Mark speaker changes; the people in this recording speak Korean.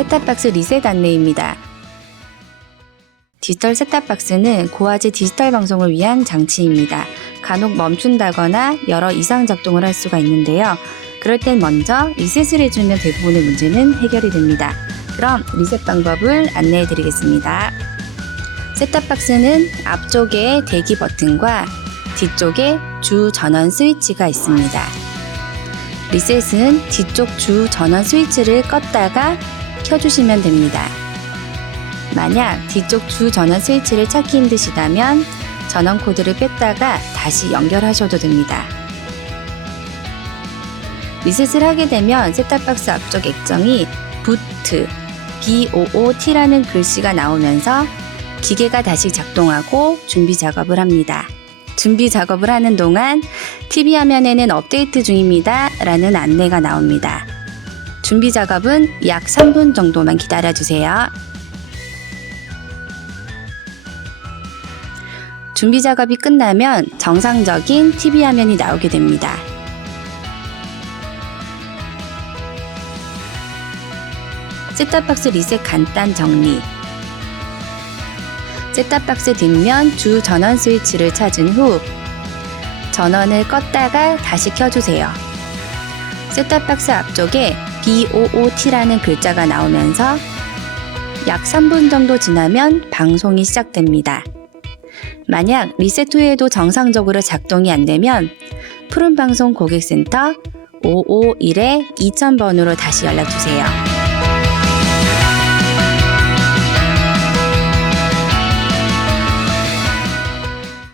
Speaker 1: 셋탑박스 리셋 안내입니다. 디지털 셋탑박스는 고화질 디지털 방송을 위한 장치입니다. 간혹 멈춘다거나 여러 이상 작동을 할 수가 있는데요. 그럴 땐 먼저 리셋을 해주면 대부분의 문제는 해결이 됩니다. 그럼 리셋 방법을 안내해 드리겠습니다. 셋탑박스는 앞쪽에 대기 버튼과 뒤쪽에 주 전원 스위치가 있습니다. 리셋은 뒤쪽 주 전원 스위치를 껐다가 켜주시면 됩니다. 만약 뒤쪽 주 전원 스위치를 찾기 힘드시다면 전원 코드를 뺐다가 다시 연결하셔도 됩니다. 리셋을 하게 되면 셋탑박스 앞쪽 액정이 부트 BOOT라는 글씨가 나오면서 기계가 다시 작동하고 준비 작업을 합니다. 준비 작업을 하는 동안 TV 화면에는 업데이트 중입니다. 라는 안내가 나옵니다. 준비 작업은 약 3분 정도만 기다려 주세요. 준비 작업이 끝나면 정상적인 TV 화면이 나오게 됩니다. 셋탑박스 리셋 간단 정리. 셋탑박스 뒷면 주 전원 스위치를 찾은 후 전원을 껐다가 다시 켜주세요. 셋탑박스 앞쪽에 BOOT라는 글자가 나오면서 약 3분 정도 지나면 방송이 시작됩니다. 만약 리셋 후에도 정상적으로 작동이 안 되면 푸른방송 고객센터 551-2000번으로 다시 연락주세요.